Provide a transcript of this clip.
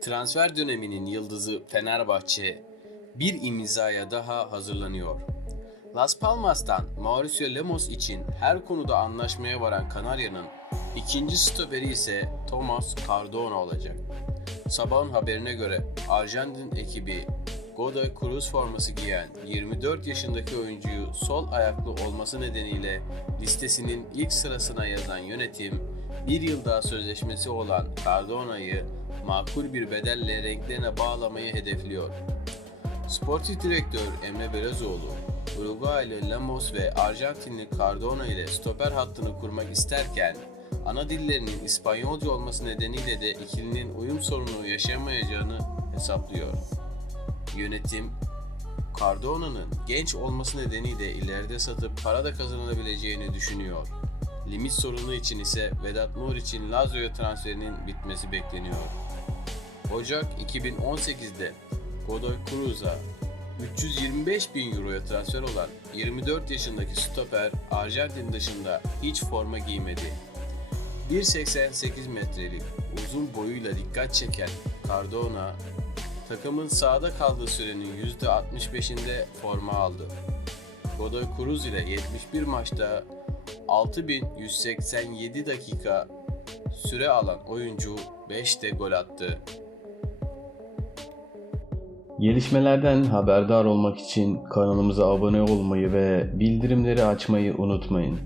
Transfer döneminin yıldızı Fenerbahçe bir imzaya daha hazırlanıyor. Las Palmas'tan Mauricio Lemos için her konuda anlaşmaya varan Kanarya'nın ikinci stoperi ise Thomas Cardona olacak. Sabahın haberine göre Arjantin ekibi Godoy Cruz forması giyen 24 yaşındaki oyuncuyu sol ayaklı olması nedeniyle listesinin ilk sırasına yazan yönetim bir yıl daha sözleşmesi olan Cardona'yı makul bir bedelle renklerine bağlamayı hedefliyor. Sportif direktör Emre Belezoğlu, Uruguaylı Lemos ve Arjantinli Cardona ile stoper hattını kurmak isterken ana dillerinin İspanyolca olması nedeniyle de ikilinin uyum sorunu yaşamayacağını hesaplıyor. Yönetim, Cardona'nın genç olması nedeniyle ileride satıp para da kazanabileceğini düşünüyor. Limit sorunu için ise Vedat Muriç'in Lazio'ya transferinin bitmesi bekleniyor. Ocak 2018'de Godoy Cruz'a 325 bin euroya transfer olan 24 yaşındaki stoper Arjantin dışında hiç forma giymedi. 1.88 metrelik uzun boyuyla dikkat çeken Cardona, takımın sahada kaldığı sürenin %65'inde forma aldı. Godoy Cruz ile 71 maçta 6187 dakika süre alan oyuncu 5 de gol attı. Gelişmelerden haberdar olmak için kanalımıza abone olmayı ve bildirimleri açmayı unutmayın.